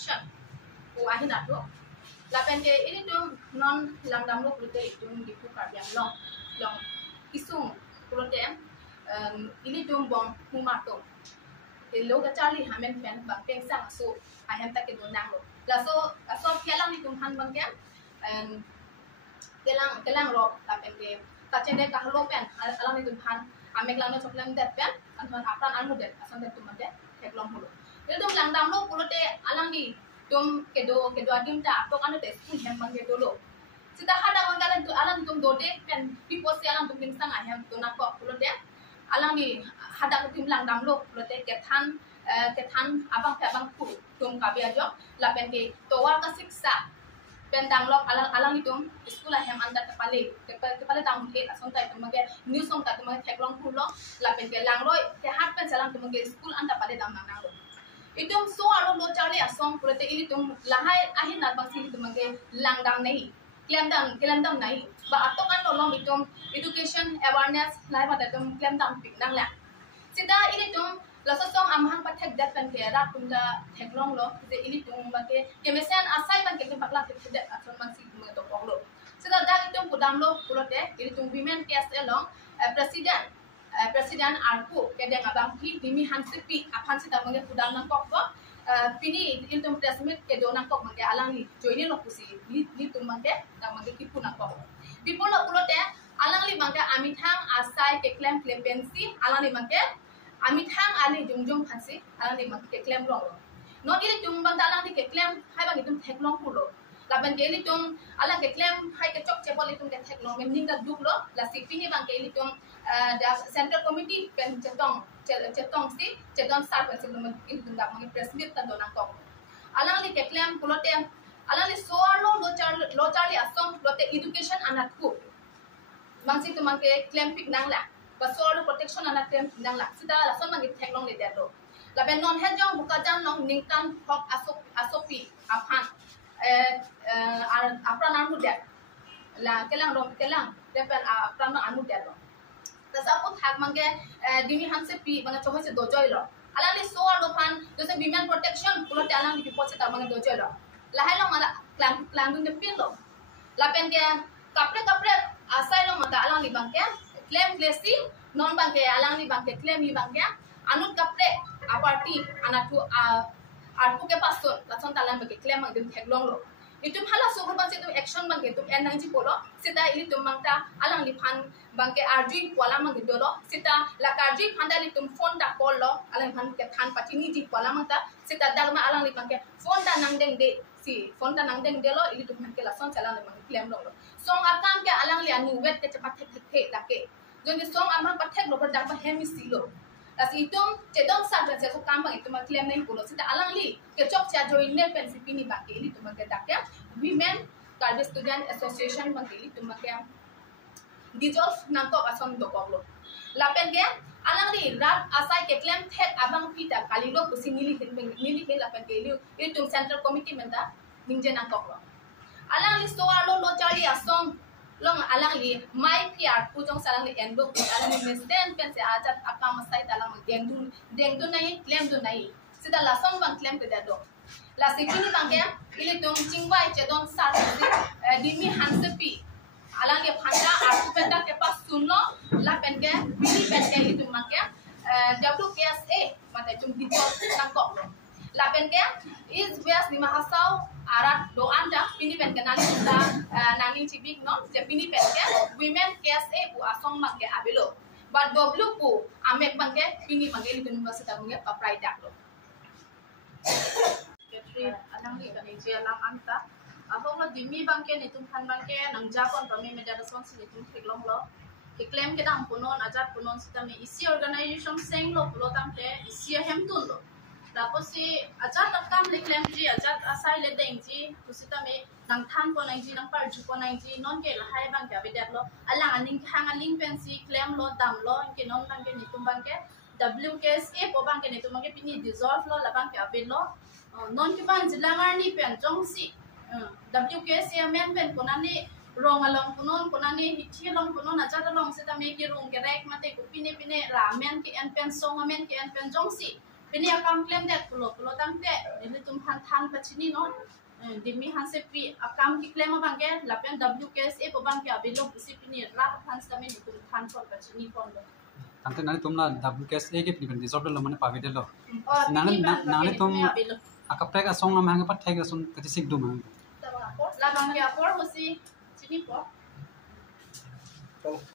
protection ko ahin ato lapen ke ini tum non langdam lo prote itum dipu karbian long isung prote ini tum bom humato lo ka charlie hamen pen bang peng sang so ahem ta ke donang lo la so kelang ni tum han bang ke kelang ro lapen ke ta chende ka halo pen alang ni tum han amek lang no choklam dat pen anton apran anu dat asan dat tum de heklong holo itu langdam lo prote alang di tum kedo adim ta to kan te school hem bang ke dolo sita hada on galan tu alang tum dode pen di pos alang tum ping sang ahem to na ko prote alang ni hada tum langdam lo prote ke than abang pe abang ku tum ka bia jo la pen ke to wa ka siksa pen dang lo alang ni tum school ahem anda kepale tang ke ason tai tum ke new song ta tum ke long ku lo la pen ke lang roi ke hat pen salang tum ke school anda pale dam nang lo itum so aro lo charli asong prote ini tum lahai ahin na bang sili tum ke langdam nahi kelamdam nahi ba atokan lo long itum education awareness lai ba tum kelamdam pik nang la sida ini tum la so song amhang pathek dat pen ke ra tum da theklong lo je ini tum ba ke kemesen asai ban ke tum pakla ke de aton man si tum to pong lo sida da itum kudam lo prote ini tum women case along president arku kedeng abang ki dimi hansipi aphan sita mangi kudam nang kok ko pini iltum presmit ke donang kok mangi alang ni joini lo pusi li tum mangi nang mangi ki punang kok people lo pulote alang li mangi amithang asai ke claim pensi alang li mangi amithang ali jungjung phansi alang li mangi ke claim lo no ili tum bang alang li ke claim hai bang itum theklong pulo laban ke ili tum alang ke claim hai ke chok chebol itum ke theklong men ninga dublo la si pini bang ke ili tum the central committee pen chetong sar pen tum ili tum dak mangi president tan donang kok alang li ke claim pulote alang li soarlo lo charli asong pulote education anatku mangsi tum ke claim pik nang la ba soarlo protection anat claim nang la sida la son mangi theklong le delo laben non hejong bukajang nong ningkan hok asopi aphan apran anu dia la kelang depan apran anu dia lo tasaput hak mangke dimi hanse pi manga chohoi se dojoi lo alang li so lo phan jose women protection pulote alang li pipo se ta manga dojoi lo la hai lo mala klang dun de pin lo la pen ke kapre asai lo mata alang li bangke claim lesi non bangke alang li bangke claim li bangke anut kapre aparti anatu arpu ke pason la son talan bangke claim mang dum theklong lo itum hala sugru bang tum action bang tum n90 polo sita ili tum mangta alang li phan bang ke rg wala mang dolo sita la rg phanda li tum phone da call lo alang phan ke than patini ji wala mangta sita dalma alang li bang ke phone da nang deng de si phone da nang deng de lo ili tum ke la son chalang le mang claim lo song akam ke alang li anu wet ke chapat thek la ke joni song amang pathek lo da ba hemi silo as itum cedong sa se so kam bang itum claim nei polo sita alang li ke chok cha join ne pen sipini ba ke ili tum ke dakya women Cardiff student association bang ke ili tum ke dissolve nang ko ason do ko lo lapen ke alang li rat asai ke claim thek abang pita kalilo kusi nili ke lapen ke ili tum central committee menta ningje nang ko lo alang li so alo lo chali asong long alang li mai piar pujong salang li endo alang li mesden pen se ajat apa masai talang dengdu nai claim du nai sida la song bang claim ke dado la sikini bang ke ili tum chingwai chedon sar dimi hansepi alang li phanda artu penda ke pas sunlo la pen ke bini pen ke ili tum make WKSA mate tum dipo nang kok lo la pen ke is west lima hasau arat do anda pini pen kenali kita nangin cibik non je pini pen ke women KSA bu asong mang ke abelo but W bu amek bang ke pini mang ke university bang ke apply dak lo ketri anang ni kan je alam anta ahong lo dimi bang ke nitum phan bang ke nang japon pami meda response nitum thiklong lo ke claim ke dam punon ajat punon sitame isi organization seng lo pulo tam te isi hem tun lo tapos si ajat akam le claim ji ajat asai le deng ji kusita me nang than ko nang ji nang par ju ko nang ji non ke la hai bang ke abedat lo alang aning hang aling pen si claim lo dam lo ke non bang ke nitum bang ke WKSA po bang ke nitum bang ke pini dissolve lo la bang ke abel lo non ke bang jilangar ni pen jong si WKSA men pen ko nani rong along punon kunani hithi long punon ajat along sita me ki rong ke rek mate ko pine ramen ke en pen song amen ke en pen jong si Pini akam claim that pulo tangte ini tumhan than pachini no dimi hanse pi akam ki claim bangke lapen WKSA po bangke abilo bisi pini la hanse tami tumhan por pachini kondo tante nani tumla WKSA ke pini pini job lo mane pavide lo oh nani tum akaptek asong na mahanga pat thai ga sun kati sik dum la bangke apor hosi chini po